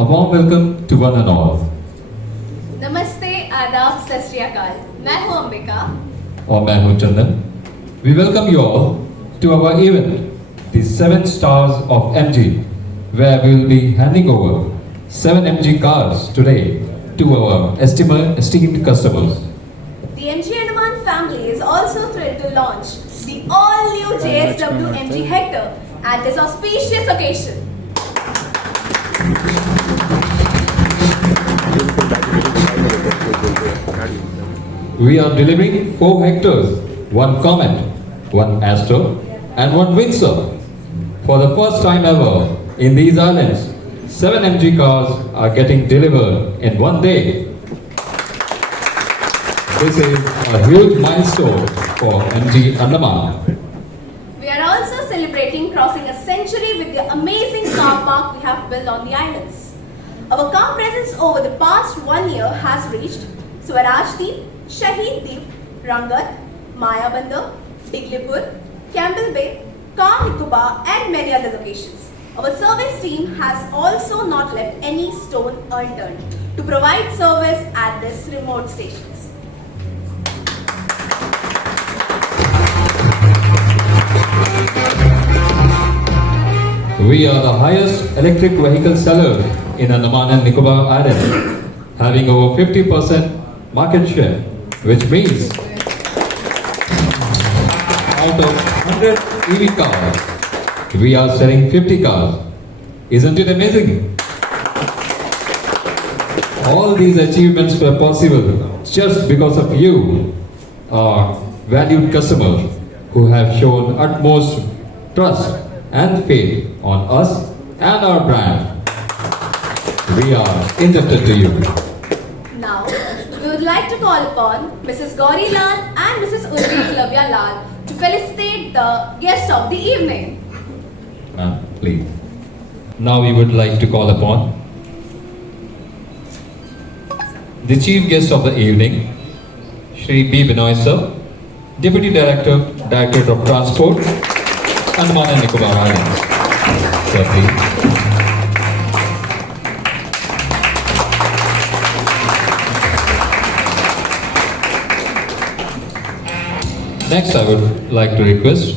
A warm welcome to one and all. नमस्ते, आदाब, सत श्री अकाल। मैं हूं अंबिका। और मैं हूं चंदन. We welcome you all to our event, the 7 Stars of MG, where we will be handing over 7 MG cars today to our esteemed customers. The MG Andaman family is also thrilled to launch the all-new JSW MG Hector at this auspicious occasion. We are delivering 4 Hectors, 1 Comet, 1 Astro, and 1 Windsor. For the first time ever in these islands, 7 MG cars are getting delivered in one day. This is a huge milestone for MG Andaman. We are also celebrating crossing a century with the amazing car park we have built on the islands. Our car presence over the past 1 year has reached Swaraj Deep, Shaheed Deep, Rangat, Maya Bandar, Diglipur, Campbell Bay, Car Nicobar and many other locations. Our service team has also not left any stone unturned to provide service at these remote stations. We are the highest electric vehicle seller in Andaman and Nicobar Islands, having over 50% market share, which means out of 100 EV cars, we are selling 50 cars. Isn't it amazing? All these achievements were possible just because of you, our valued customers, who have shown utmost trust and faith on us and our brand. We are indebted to you. Now, we would like to call upon Mrs. Gauri Lal and Mrs. Urvi Lavya Lal to felicitate the guest of the evening. Ma'am, please. Now we would like to call upon the chief guest of the evening, Shri B. Binoy Sir, Deputy Director, Directorate of Transport, Andaman and Nicobar Islands. Sir, please. Next, I would like to request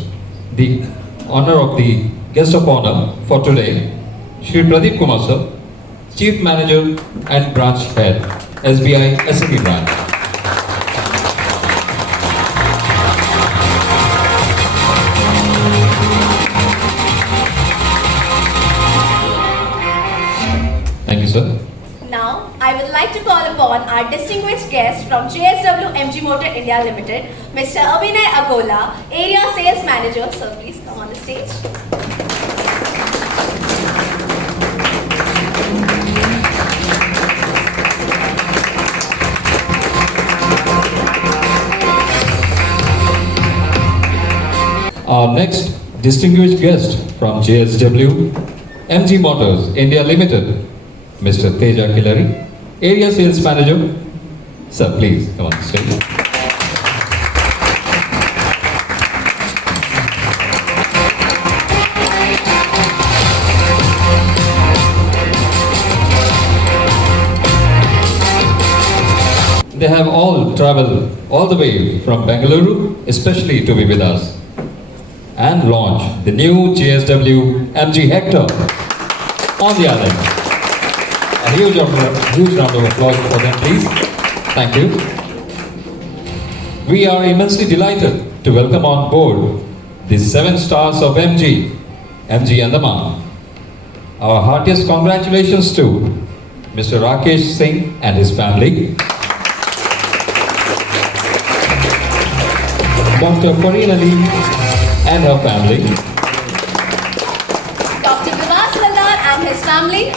the honor of the guest of honor for today, Shri Pradeep Kumar Sir, Chief Manager and Branch Head, SBI SME Branch. Thank you, sir. Now, I would like to call upon our distinguished guest from JSW MG Motor India Limited, Mr. Abhinay Agola, Area Sales Manager. Sir, please come on the stage. Our next distinguished guest from JSW MG Motors India Limited, Mr. Teja Killari, Area Sales Manager. Sir, please come on the stage. They have all traveled all the way from Bengaluru, especially to be with us and launch the new JSW MG Hector on the island. A huge round of applause for them, please. Thank you. We are immensely delighted to welcome on board the 7 Stars of MG Andaman. Our heartiest congratulations to Mr. Rakesh Singh and his family, Dr. Fareen Ali and her family, Dr. Vimas Haldar and his family,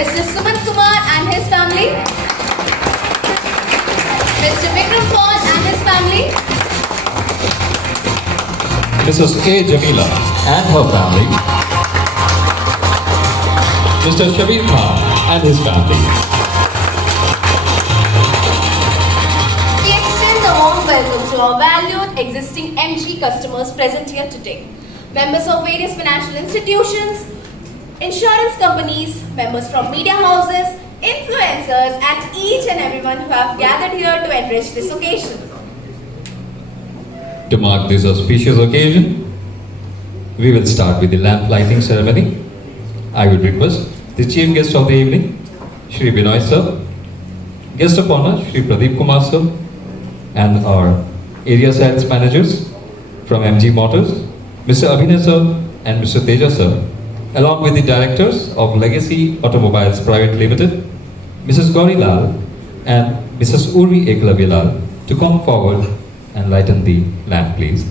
Mr. Sumant Kumar and his family, Mr. Vikram Paul and his family, Mrs. K. Jamila and her family, Mr. Shabir Khan and his family. We extend a warm welcome to our valued existing MG customers present here today, members of various financial institutions, insurance companies, members from media houses, influencers, and each and everyone who have gathered here to enrich this occasion. To mark this auspicious occasion, we will start with the lamp lighting ceremony. I would request the chief guest of the evening, Shri Binoy sir, guest of honor, Shri Pradeep Kumar sir, and our area sales managers from MG Motors, Mr. Abhinay sir and Mr. Teja sir, along with the directors of Legacy Automobiles Private Limited, Mrs. Gauri Lal and Mrs. Urvi Eklavya Lal, to come forward and lighten the lamp, please.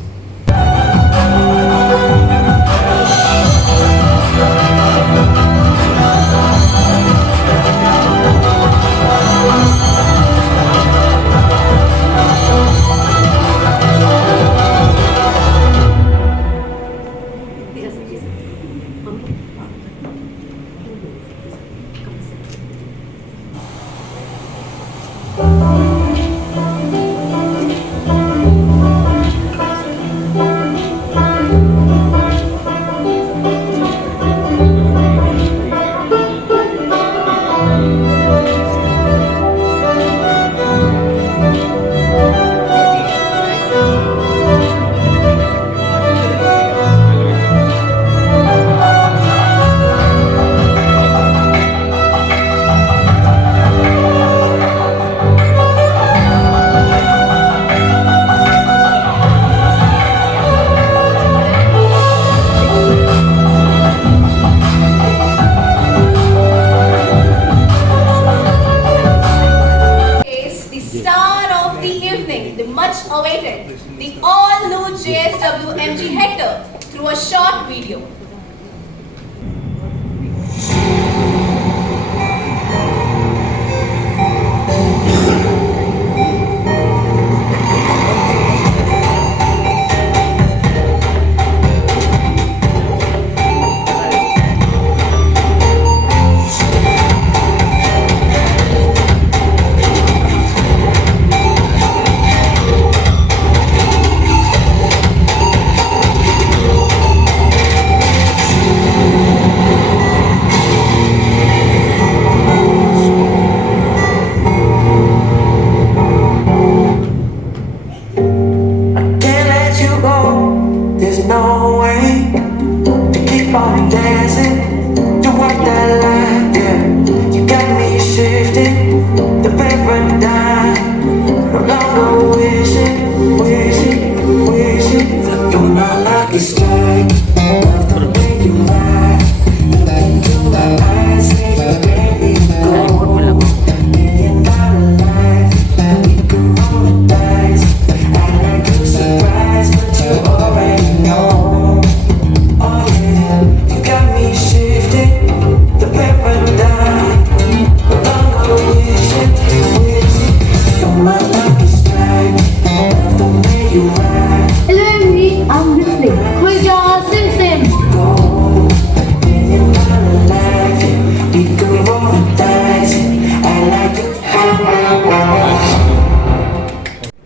Awaited the all-new JSW MG Hector through a short video.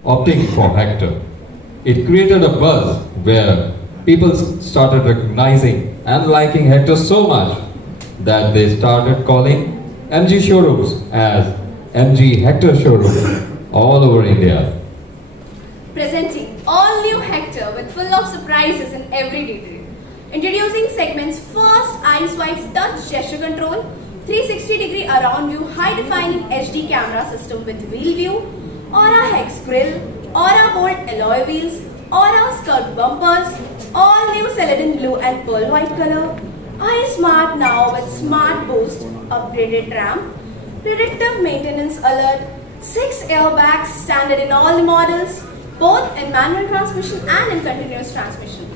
Opting for Hector, it created a buzz where people started recognizing and liking Hector so much that they started calling MG showrooms as MG Hector showrooms all over India. Presenting all new Hector with full of surprises in every detail. Introducing segment's first eye-swipe touch gesture control, 360-degree around view high-defining HD camera system with wheel view, Aura Hex grille, Aura Bolt alloy wheels, Aura skirt bumpers, all new Celadon blue and pearl white color, iSmart now with Smart Boost, upgraded ramp, predictive maintenance alert, 6 airbags standard in all the models, both in manual transmission and in continuous transmission.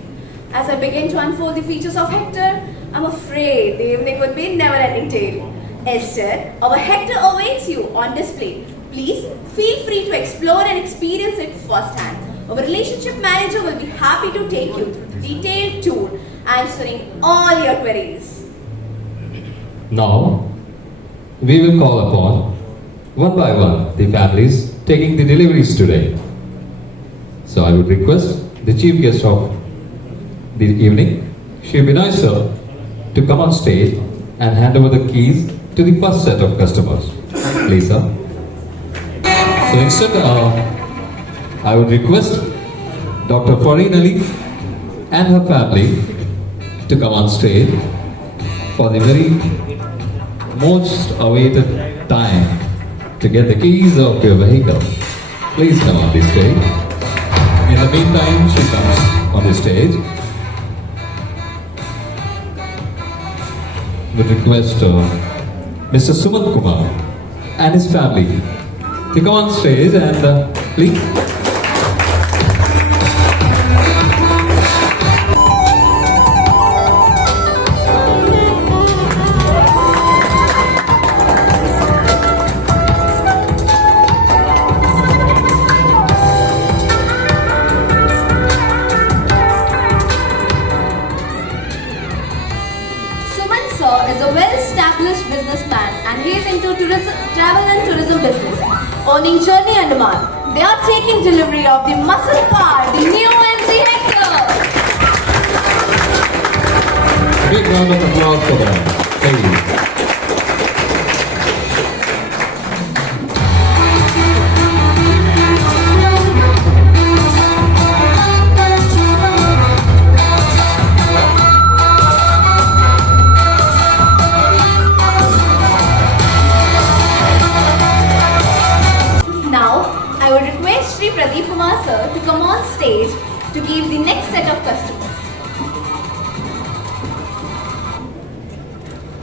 As I begin to unfold the features of Hector, I'm afraid the evening would be a never-ending tale. Instead, our Hector awaits you on display. Please feel free to explore and experience it firsthand. Our relationship manager will be happy to take you through the detailed tour, answering all your queries. Now, we will call upon one by one the families taking the deliveries today. So I would request the chief guest of the evening, Shri Binoy sir, to come on stage and hand over the keys to the first set of customers. Please, sir. So instead, I would request Dr. Fareen Ali and her family to come on stage for the very most awaited time to get the keys of your vehicle. Please come on the stage. In the meantime, she comes on the stage. Would request Mr. Sumant Kumar and his family to come on stage and please. Suman sir is a well-established businessman and he is into travel and tourism business, owning Journey Andaman. They are taking delivery of the muscle car, the new MG Hector. Big round of applause for them. Please. Now, I would request Sri Pradeep Kumar sir to come on stage to give the next set of customers.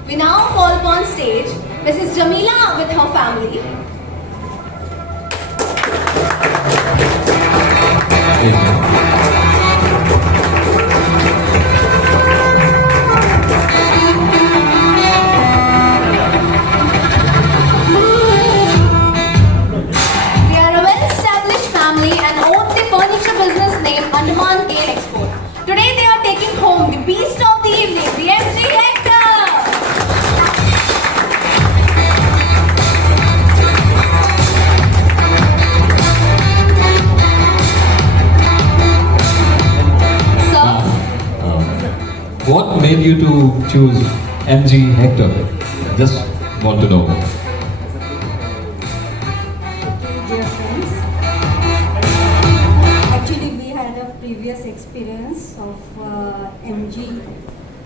We now call upon stage Mrs. Jamila with her family. They are a well-established family and own the furniture business named Andaman Care Export. Today they are taking home the beast of the evening, the MG Hector. Sir, What made you to choose MG Hector? Just want to know. Dear friends, actually we had a previous experience of MG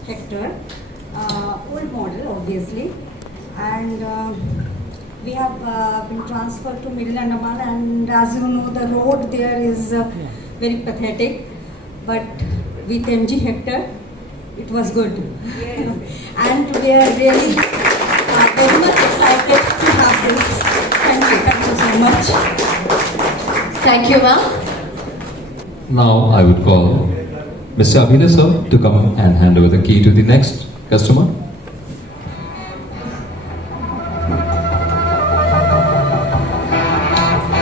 Hector, old model obviously, and we have been transferred to Middle Andaman, and as you know the road there is very pathetic, but with MG Hector it was good. And we are really very much excited to have this. Thank you so much. thank you ma'am. Now I would call Mr. Abhinay sir to come and hand over the key to the next customer.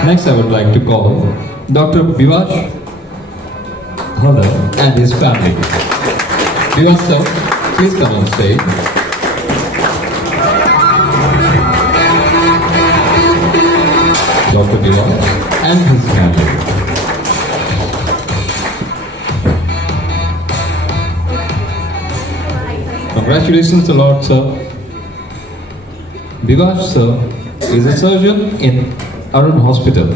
Next I would like to call Dr. Vivash Bhadar and his family. Vivash sir, please come on stage. Dr. Vivash and his family. Congratulations a lot, sir. Vivash, sir, is a surgeon in Arun Hospital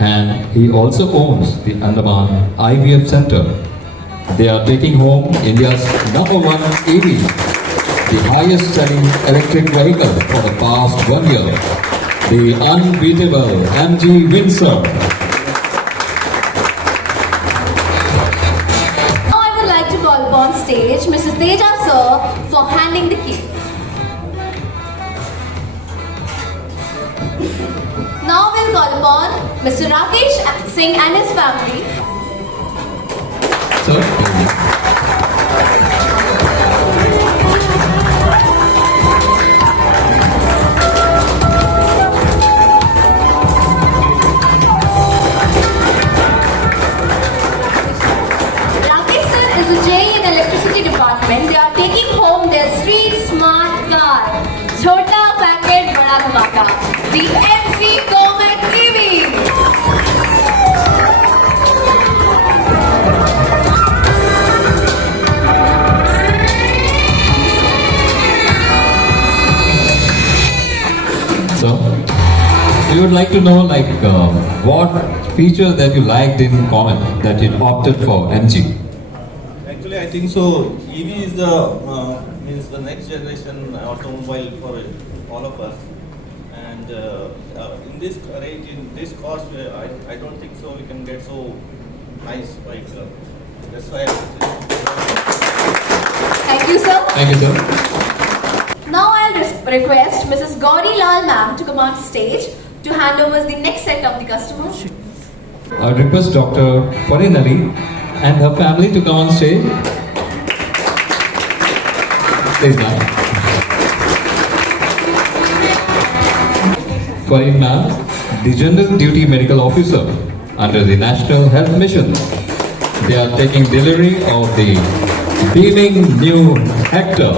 and he also owns the Andaman IVF Center. They are taking home India's #1 EV, the highest selling electric vehicle for the past 1 year, the unbeatable MG Windsor. Now I would like to call upon stage Mrs. Teja sir for handing the key. Now we'll call upon Mr. Rakesh Singh and his family. Sir, Rakesh sir is a JE in electricity department. They are taking home their street smart car. Chota packet, bada dhamaka. The MG Comet EV. we would like to know what feature that you liked in Comet that you opted for MG. Actually, I think so. EV is the means the next generation automobile for all of us. And in this range, in this cost, I don't think so we can get so nice bike. That's why. Thank you, sir. Thank you, sir. Now I'll request Mrs. Gauri Lal ma'am to come on stage to hand over the next set of the customers. I would request Dr. Farin Ali and her family to come on stage. Please, ma'am. Farin ma'am, the General Duty Medical Officer under the National Health Mission. They are taking delivery of the beaming new Hector.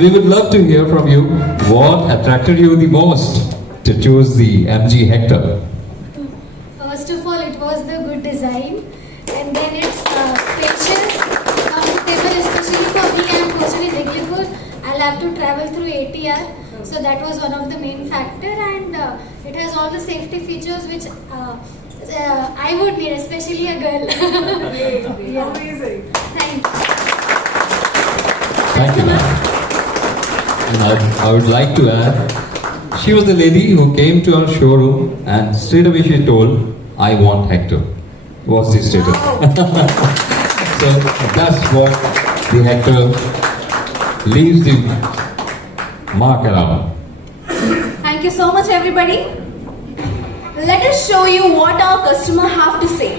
We would love to hear from you what attracted you the most to choose the MG Hector. First of all, it was the good design, and then it's spacious, comfortable, especially for me. I'm personally Diglipur. I'll have to travel through ATR, so that was one of the main factor, and it has all the safety features which I would need, especially a girl. Amazing. Thank you. Thank you, ma'am. And I would like to add, she was the lady who came to our showroom and straight away she told, I want Hector. What's the status? So that's what the Hector leaves the mark around. Thank you so much, everybody. Let us show you what our customer have to say.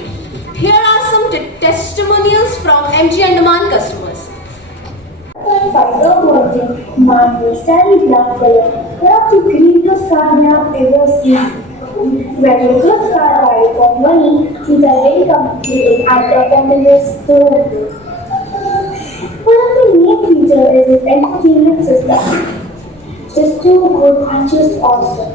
Here are some testimonials from MG Andaman customers. Fighter bonding, marble, stylish black color, one of the greatest car I have ever seen. When you first car buy for money, these are very complicated and performance is so good. One of the main features is its entertainment system. Just too good and just awesome.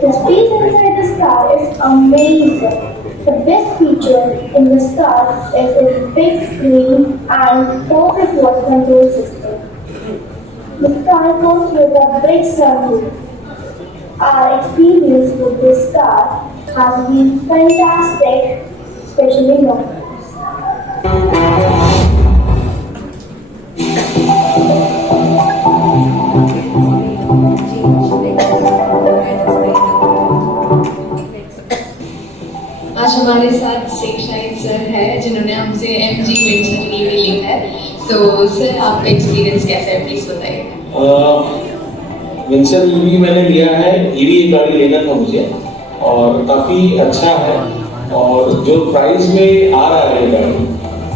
The space inside this car is amazing. The best feature in this car is its big screen and perfect voice control system. This car comes with a big sunroof. Our experience with this car has been fantastic, especially now. आज हमारे साथ Sheikh Shahid sir है जिन्होंने हमसे MG Windsor EV ली है। So sir आपका experience कैसा है, प्लीज बताइए। विंसर ईवी मैंने लिया है, ईवी एक गाड़ी लेना था मुझे और काफ़ी अच्छा है। और जो प्राइस में आ रहा है गाड़ी,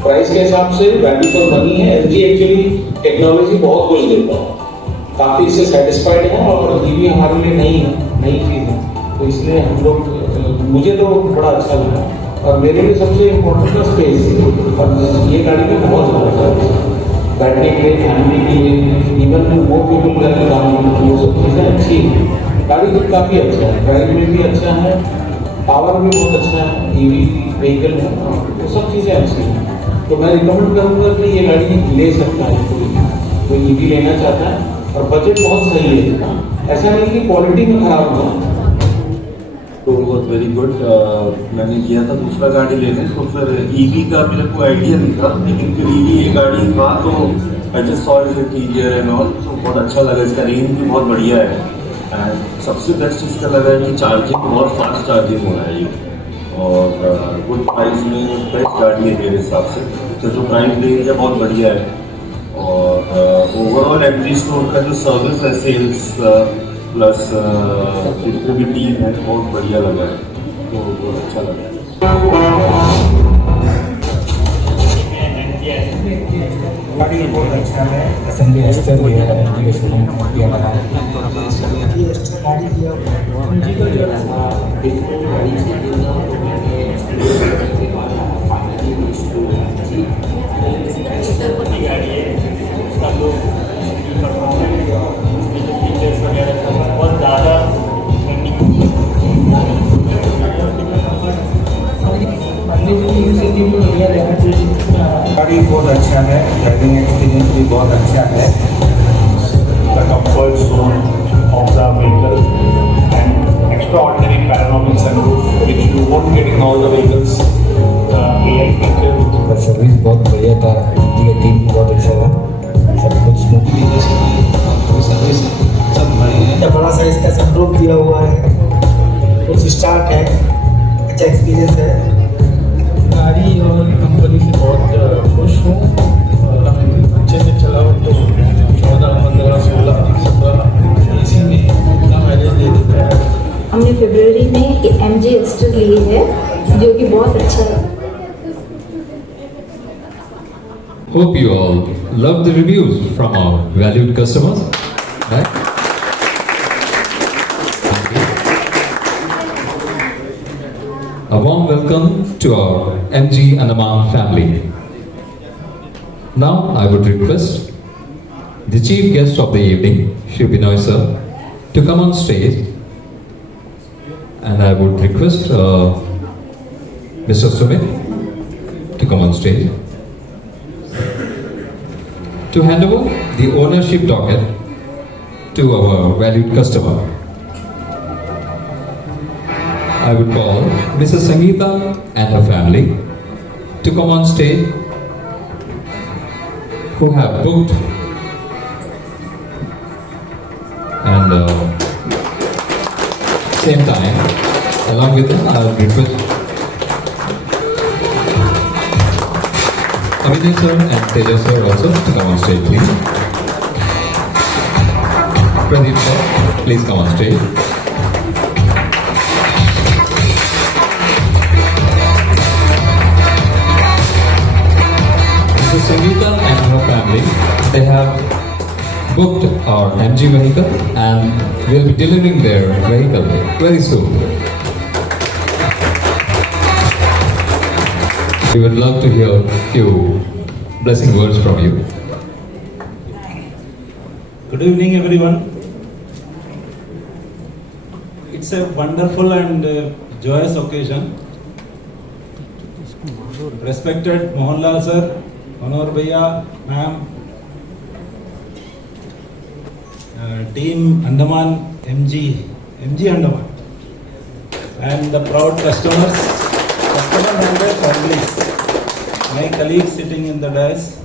प्राइस के हिसाब से वैल्यू फॉर मनी है। MG एक्चुअली टेक्नोलॉजी बहुत कुछ देता है, काफ़ी इससे सेटिस्फाइड है और ईवी हमारे लिए नई चीज़ है, तो इसलिए हम लोग मुझे तो बड़ा अच्छा लगा। और मेरे लिए सबसे इम्पोर्टेंट है स्पेस, और ये गाड़ी में बहुत ज़्यादा है बैठने के लिए, फैमिली के लिए, इवन वो पीपल करके काम, वो सब चीज़ें अच्छी है। गाड़ी तो काफ़ी अच्छा है, ड्राइव में भी अच्छा है, पावर भी बहुत अच्छा है, ईवी व्हीकल है, वो सब चीज़ें अच्छी हैं। तो मैं रिकमेंड करूँगा कि ये गाड़ी ले सकता है कोई ईवी लेना चाहता है, और बजट बहुत सही है। ऐसा नहीं कि क्वालिटी में खराब हो। तो वॉज वेरी गुड। मैंने किया था दूसरा गाड़ी लेने, तो फिर ईवी का मेरे को आइडिया नहीं था, लेकिन फिर ईवी ये गाड़ी था तो I just saw it interior and all, तो बहुत अच्छा लगा। इसका रेंज भी बहुत बढ़िया है एंड सबसे बेस्ट इसका लगा है कि चार्जिंग बहुत फास्ट चार्जिंग हो रहा है ये, और गुड प्राइस में बेस्ट गाड़ी है मेरे हिसाब से। तो जो प्राइस रेंज है बहुत बढ़िया है, और ओवरऑल MG स्टोर का जो सर्विस है, सेल्स प्लस जितने भी टीम है, बहुत बढ़िया लगा है, तो बहुत अच्छा लगा है। गाड़ी बहुत अच्छा है, असेंबली एक्सटर भी है, गाड़ी की अच्छा है, ड्राइविंग एक्सपीरियंस भी बहुत अच्छा है. The comfort zone of the vehicle and extraordinary panoramic sunroof which you won't get in all the vehicles. AI feature और सर्विस बहुत बढ़िया था, जी का टीम बहुत अच्छा था, सब कुछ स्मूथली सर्विस सब बढ़िया. बड़ा साइज का सनरूफ दिया हुआ है, कुछ स्टार्ट है, अच्छा एक्सपीरियंस है. गाड़ी और कंपनी से बहुत खुश हूँ. अच्छे से चलाओ तो 14, 15, 16, 17 इसी में इतना माइलेज दे देता है. हमने फरवरी में MG एक्स्ट्रा ली है जो कि बहुत अच्छा है. Hope you all love the reviews from our valued customers. Right? A warm welcome to our MG Andaman family. Now I would request the chief guest of the evening, Shri Binoy sir, to come on stage, and I would request Mr. Sumit to come on stage to hand over the ownership docket to our valued customer. I would call Mrs. Sangeeta and her family to come on stage, who have booked and same time along with them I would request Abhinay sir and Tejas sir also to come on stage, please. Pradeep sir, please come on stage. Mrs. Sangeeta and her family, they have booked our MG vehicle and will be delivering their vehicle very soon. We would love to hear a few blessing words from you. Good evening, everyone. It's a wonderful and joyous occasion. Respected Mohanlal sir, Manor Bhaiya, ma'am, team Andaman MG Andaman, and the proud customers and their families, my colleagues sitting in the dais.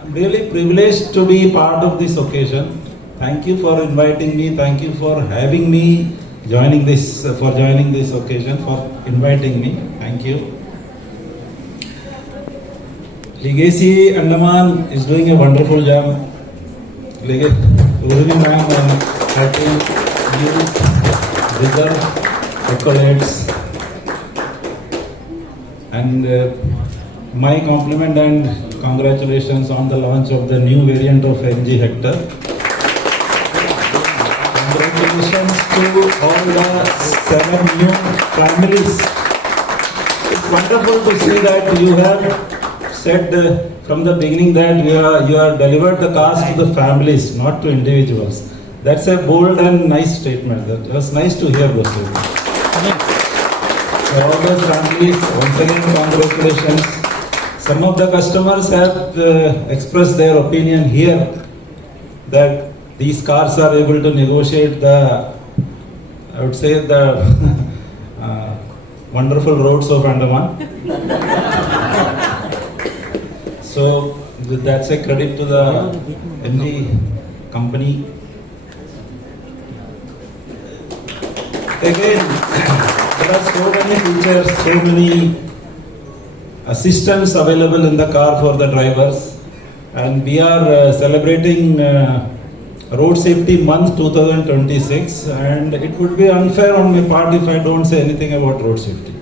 I'm really privileged to be part of this occasion. Thank you for inviting me. Thank you for having me joining this occasion, for inviting me. Thank you. Legacy Andaman is doing a wonderful job. Urumi ma'am, I think you deserve accolades, and my compliment and congratulations on the launch of the new variant of MG Hector. Congratulations to all the 7 new families. It's wonderful to see that you have said from the beginning that you are delivered the cars to the families, not to individuals. That's a bold and nice statement. That was nice to hear those statements. For all the families, once again, congratulations. Some of the customers have expressed their opinion here that these cars are able to negotiate the, I would say, the wonderful roads of Andaman. So that's a credit to the MG company. Again, there are so many features, so many assistants available in the car for the drivers, and we are celebrating Road Safety Month 2026, and it would be unfair on my part if I don't say anything about road safety.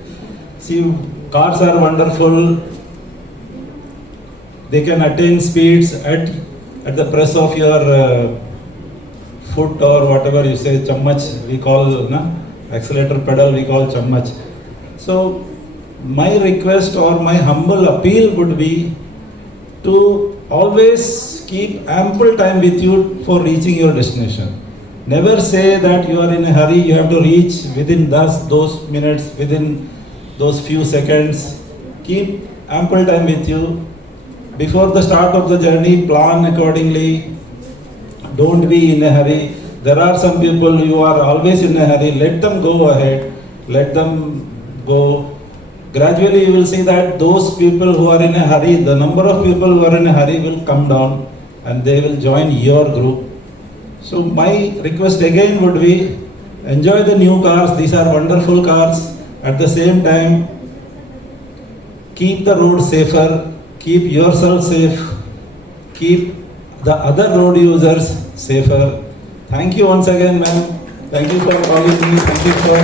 See, cars are wonderful. They can attain speeds at the press of your foot, or whatever you say, chammach we call, accelerator pedal we call chammach. So my request or my humble appeal would be to always keep ample time with you for reaching your destination. Never say that you are in a hurry, you have to reach within those minutes, within those few seconds. Keep ample time with you. Before the start of the journey, plan accordingly. Don't be in a hurry. There are some people who are always in a hurry. Let them go ahead. Let them go. Gradually, you will see that those people who are in a hurry, the number of people who are in a hurry will come down and they will join your group. So my request again would be, enjoy the new cars. These are wonderful cars. At the same time, keep the road safer. Keep yourself safe. Keep the other road users safer. Thank you once again, ma'am. Thank you for calling me. Thank you for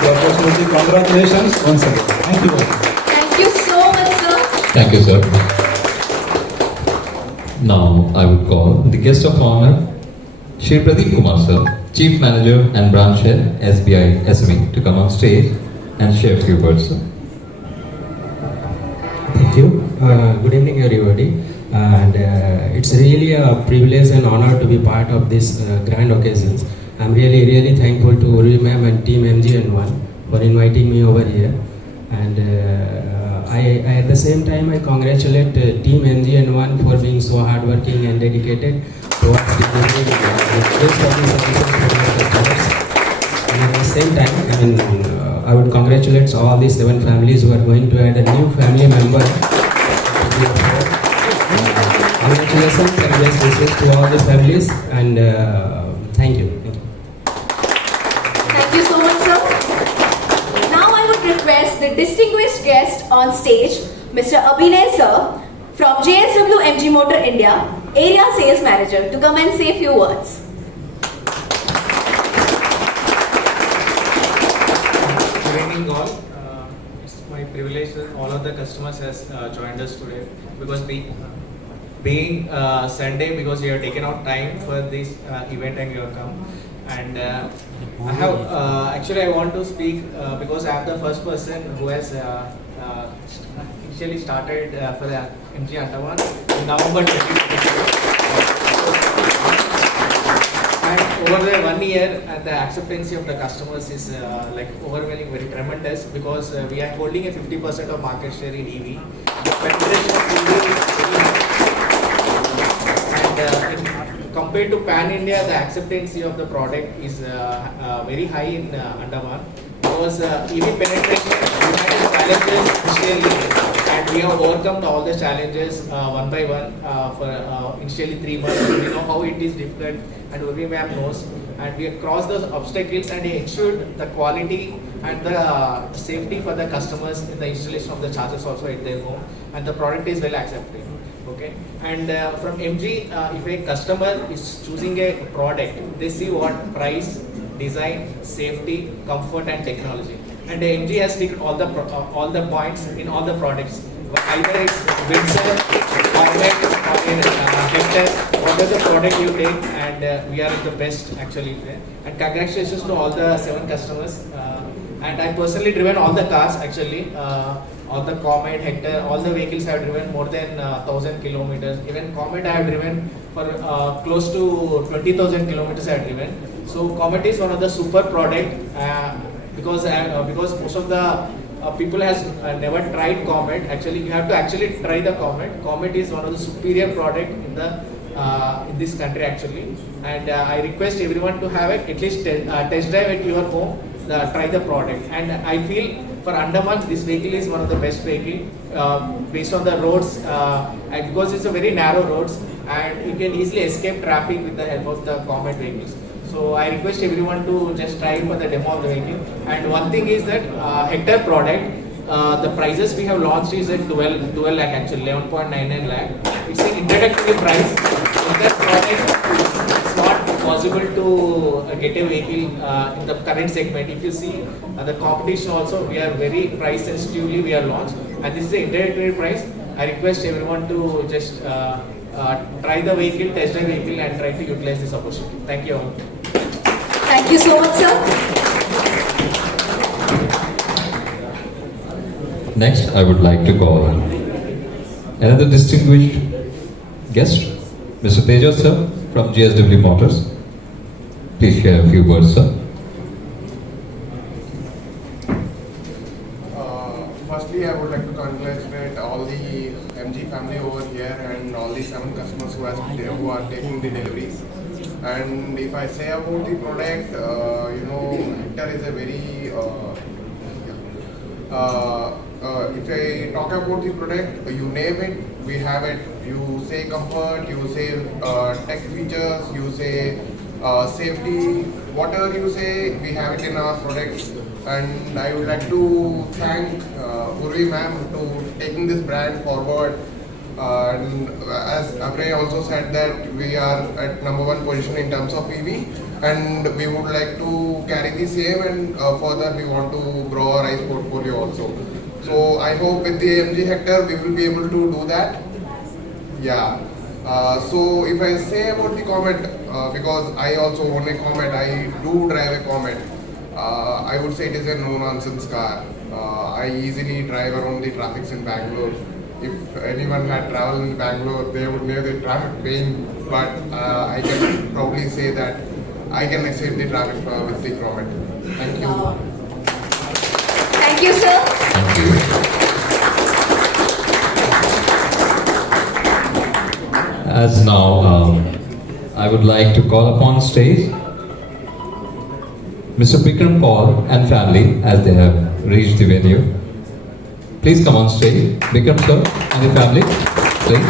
the opportunity. Congratulations once again. Thank you. Thank you so much, sir. Thank you, sir. Now I would call the guest of honor, Shri Pradeep Kumar sir, Chief Manager and Branch Head, SBI SME, to come on stage and share a few words, sir. Thank you. Good evening, everybody. And it's really a privilege and honor to be part of this grand occasions. I'm really thankful to Urvi ma'am and team MGN1 for inviting me over here. And I at the same time, I congratulate team MGN1 for being so hardworking and dedicated towards delivering the best of the services for our customers. And at the same time, I would congratulate all the 7 families who are going to add a new family member. Congratulations and best wishes to all the families, and thank you. Thank you so much, sir. Now I would request the distinguished guest on stage, Mr. Abhinay sir, from JSW MG Motor India, Area Sales Manager, to come and say a few words. Good evening all. It's my privilege that all of the customers has joined us today, because being Sunday, because you have taken out time for this event and you have come. And I have actually I want to speak because I am the first person who has initially started for the MG Andaman in November 2022. And over the 1 year, the acceptance of the customers is like overwhelming, very tremendous, because we are holding a 50% of market share in EV. The penetration of EV is very high. And compared to Pan India, the acceptancy of the product is very high in Andaman, because EV penetration has challenges initially, and we have overcome all the challenges one by one for initially 3 months. We know how it is difficult, and Urvi ma'am knows, and we have crossed those obstacles and ensured the quality and the safety for the customers in the installation of the chargers also at their home, and the product is well accepted. Okay, and from MG, if a customer is choosing a product, they see what price, design, safety, comfort, and technology. And MG has ticked all the points in all the products. Either it's Windsor, Hornet, or Hector, whatever the product you take, and we are the best actually. And congratulations to all the 7 customers. And I personally driven all the cars actually. All the Comet, Hector, all the vehicles I have driven more than 1,000 kilometers. Even Comet I have driven for close to 20,000 kilometers I have driven. So Comet is one of the super product because most of the people has never tried Comet. Actually, you have to actually try the Comet. Comet is one of the superior product in the in this country actually. And I request everyone to have it at least test drive at your home. Try the product, and I feel for Andaman this vehicle is one of the best vehicle based on the roads, and because it's a very narrow roads and you can easily escape traffic with the help of the Comet vehicles. So I request everyone to just try for the demo of the vehicle. And one thing is that Hector product, the prices we have launched is at 12 lakh actually, 11.99 lakh. It's an introductory price. So that product it's not possible to get a vehicle in the current segment. If you see the competition also, we are very price sensitively we are launched, and this is the introductory price. I request everyone to just try the vehicle, test the vehicle, and try to utilize this opportunity. Thank you all. Thank you so much, sir. Next, I would like to call another distinguished guest, Mr. Tejas sir from JSW Motors. Please share a few words, sir. who are taking the deliveries. And if I say about the product, Hector is a very if I talk about the product, you name it, we have it. You say comfort, you say tech features, you say safety, whatever you say, we have it in our products. And I would like to thank Urvi ma'am to taking this brand forward. And as Abhay also said that we are at #1 position in terms of EV, and we would like to carry the same, and further we want to grow our ICE portfolio also. So I hope with the MG Hector we will be able to do that. Yeah. So if I say about the Comet, because I also own a Comet, I do drive a Comet. I would say it is a no-nonsense car. I easily drive around the traffics in Bangalore. If anyone had traveled in Bangalore, they would know the traffic pain. But I can probably say that I can escape the traffic with the Comet. Thank you. Thank you, sir. Thank you. As now, I would like to call upon stage Mr. Bikram Paul and family as they have reached the venue. Please come on stage, Bikram sir and the family, please.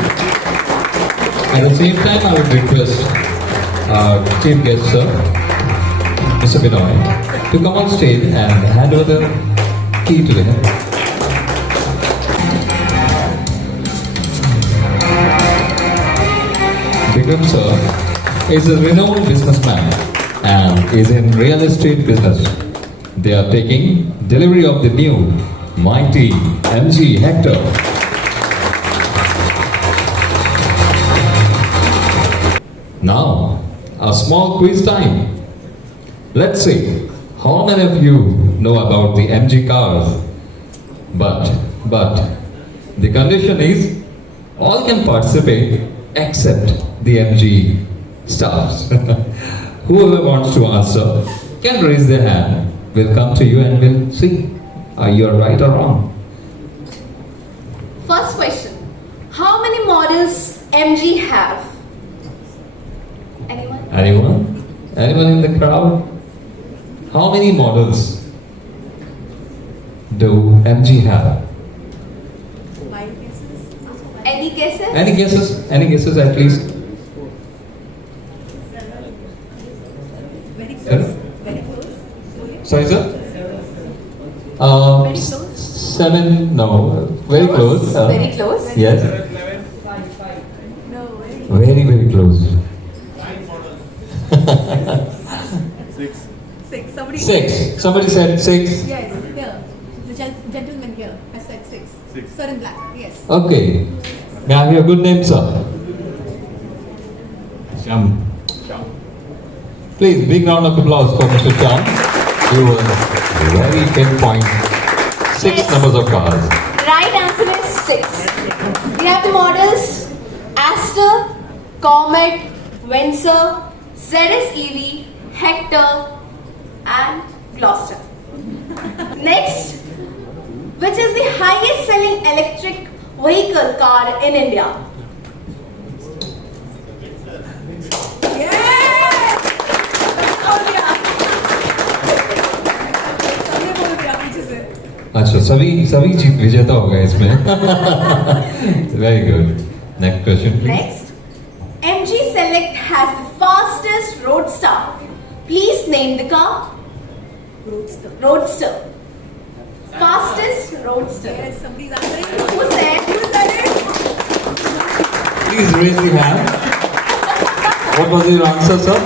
At the same time, I would request our chief guest sir, Mr. Binoy, to come on stage and hand over the key to them. Bikram sir is a renowned businessman and is in real estate business. They are taking delivery of the new mighty MG Hector. Now, a small quiz time. Let's see how many of you know about the MG cars. But the condition is all can participate except the MG staffs. Whoever wants to answer can raise their hand. We'll come to you and we'll see are you right or wrong. First question. How many models MG have? Anyone? Anyone? Anyone in the crowd? How many models do MG have? Any guesses? Any guesses? Any guesses at least? Very close. Very close. Sorry, sir? Very close. 7, no, very close. Very close. Yes. No, Very, very close. Six. Somebody. 6. Somebody said 6. Yes, here. The gentleman here has said 6. Sir in black. Yes. Okay. May I have your good name, sir? Shyam. Please, big round of applause for Mr. Shyam. You were very pinpoint. 6 numbers of cars. Right answer is 6. We have the models Aster, Comet, Vencer, ZS EV, Hector, and Gloucester. Next, which is the highest selling electric vehicle car in India? अच्छा सभी जीत विजेता हो गए इसमें. Very good. Next question, please. Next, MG Select has the fastest roadster. Please name the car. Roadster. Fastest roadster. Yes, somebody's answering. Who said it? Please raise the hand. What was your answer, sir?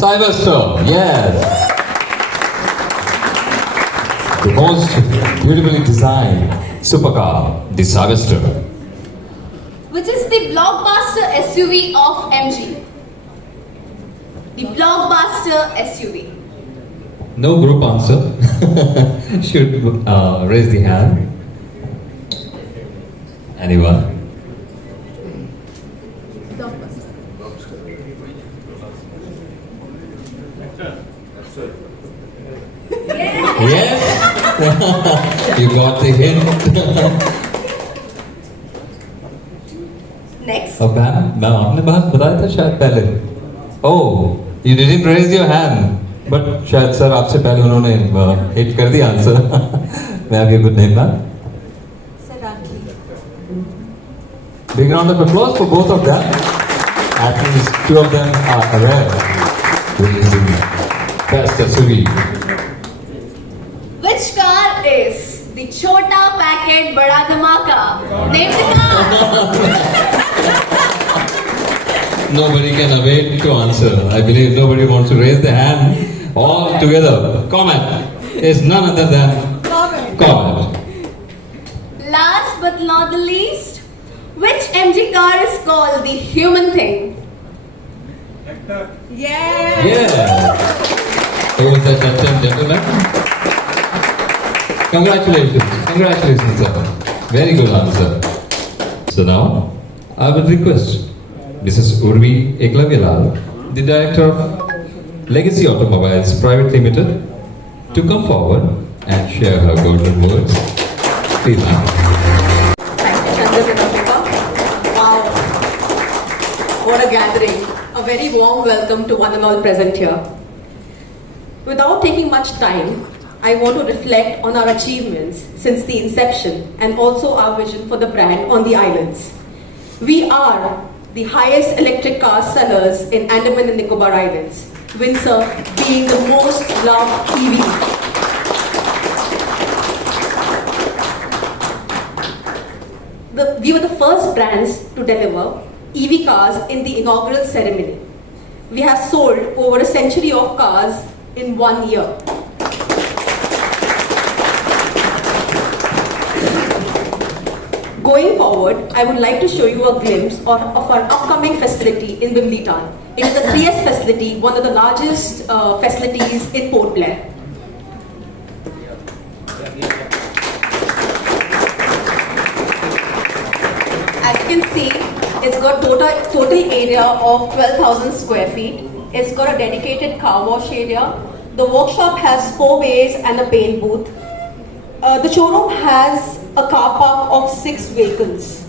Cyberster. Yes. The most beautifully designed supercar, the Cyberster. Which is the blockbuster SUV of MG? The blockbuster SUV. No group answer. Should raise the hand. Anyone? Yes. You got the hint. Next, और ma'am आपने बात बताया था शायद पहले. Oh, you didn't raise your hand. But शायद sir आपसे पहले उन्होंने हिट कर दिया आंसर. मैं आपके good name ma'am. Sir Rakhi. Big round of applause for both of them. At least two of them are aware. Which is the best SUV. Which car is the Chota Packet Bada Dhamaka? Name the car. Nobody can await to answer. I believe nobody wants to raise their hand. All together. Comet is none other than Comet. Last but not the least, which MG car is called the human thing? Yeah. Who was that gentleman? Congratulations. Congratulations, sir. Very good answer. So now, I would request Mrs. Urvi Eklavyalal, the Director of Legacy Automobiles Private Limited, to come forward and share her golden words. Please, ma'am. Thank you, Chandra. Wow. What a gathering. A very warm welcome to one and all present here. Without taking much time, I want to reflect on our achievements since the inception and also our vision for the brand on the islands. We are the highest electric car sellers in Andaman and Nicobar Islands, Windsor being the most loved EV. We were the first brands to deliver EV cars in the inaugural ceremony. We have sold over a century of cars in 1 year. Going forward, I would like to show you a glimpse of our upcoming facility in Wimley Town. It is a 3S facility, one of the largest facilities in Port Blair. As you can see, it's got total area of 12,000 square feet. It's got a dedicated car wash area. The workshop has 4 bays and a paint booth. The showroom has a car park of 6 vehicles.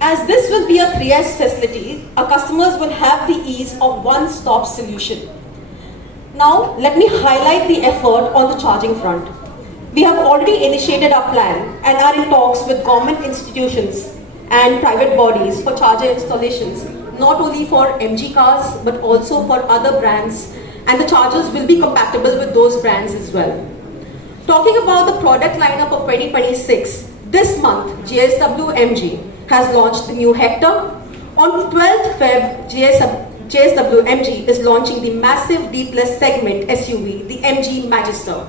As this will be a 3S facility, our customers will have the ease of one-stop solution. Now, let me highlight the effort on the charging front. We have already initiated our plan and are in talks with government institutions and private bodies for charger installations, not only for MG cars, but also for other brands, and the chargers will be compatible with those brands as well. Talking about the product lineup of 2026, this month JSW MG has launched the new Hector. On 12th Feb, JSW MG is launching the massive D-Plus segment SUV, the MG Magister.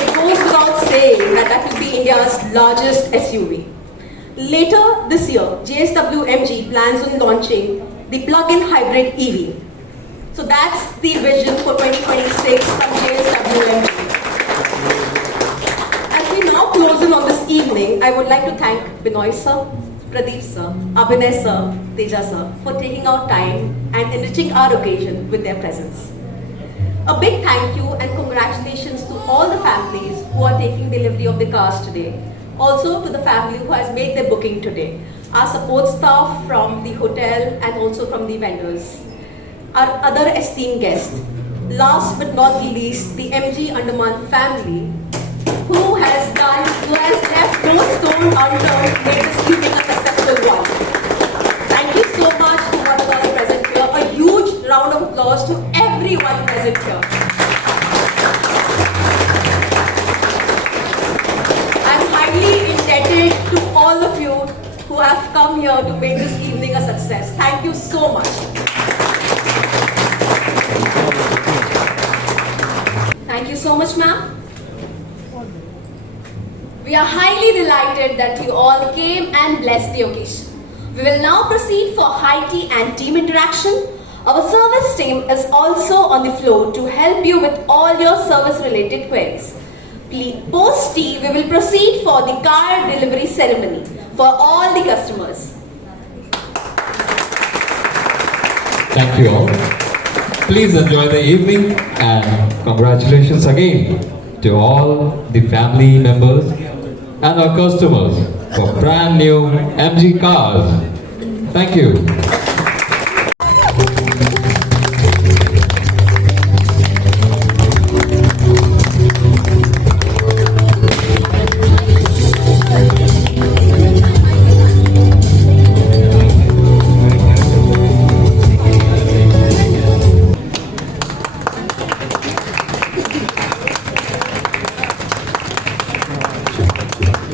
It goes without saying that will be India's largest SUV. Later this year, JSW MG plans on launching the plug-in hybrid EV. So that's the vision for 2026 from JSW MG. As we now close in on this evening, I would like to thank Binoy sir, Pradeep sir, Abhinay sir, Teja sir for taking out time and enriching our occasion with their presence. A big thank you and congratulations to all the families who are taking delivery of the cars today. Also to the family who has made their booking today. Our support staff from the hotel and also from the vendors. Our other esteemed guests. Last but not the least, the MG Andaman family who has left no stone unturned to make this evening a successful one. Thank you so much to one of us present here. A huge round of applause to everyone present here. I'm highly indebted to all of you who have come here to make this evening a success. Thank you so much. Thank you so much, ma'am. We are highly delighted that you all came and blessed the occasion. We will now proceed for high tea and team interaction. Our service team is also on the floor to help you with all your service-related queries. Please, post tea, we will proceed for the car delivery ceremony for all the customers. Thank you all. Please enjoy the evening and congratulations again to all the family members and our customers for brand new MG cars. Thank you.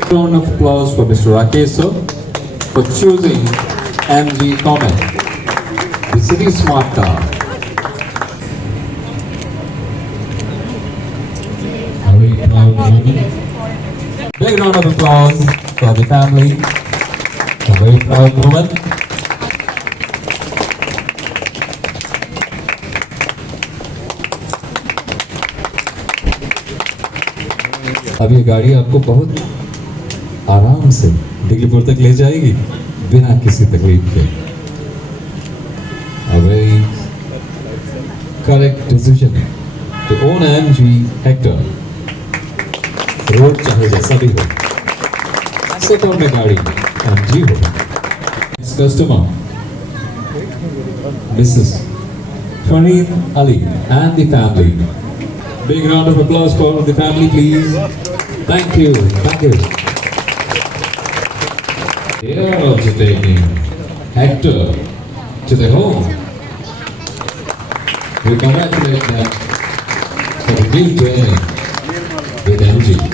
Round of applause for Mr. Rakesh sir for choosing MG Comet, the city smart car. A very proud moment. Big round of applause for the family. A very proud moment. अब ये गाड़ी आपको बहुत आराम से दिल्लीपुर तक ले जाएगी बिना किसी तकलीफ के. A very correct decision to own an MG Hector. Road चाहे जैसा भी हो, सेकंड में गाड़ी MG हो. Next customer, Mrs. Fareed Ali and the family. Big round of applause for the family, please. Thank you. Thank you. They are also taking Hector to the home. We congratulate them for the new journey with MG.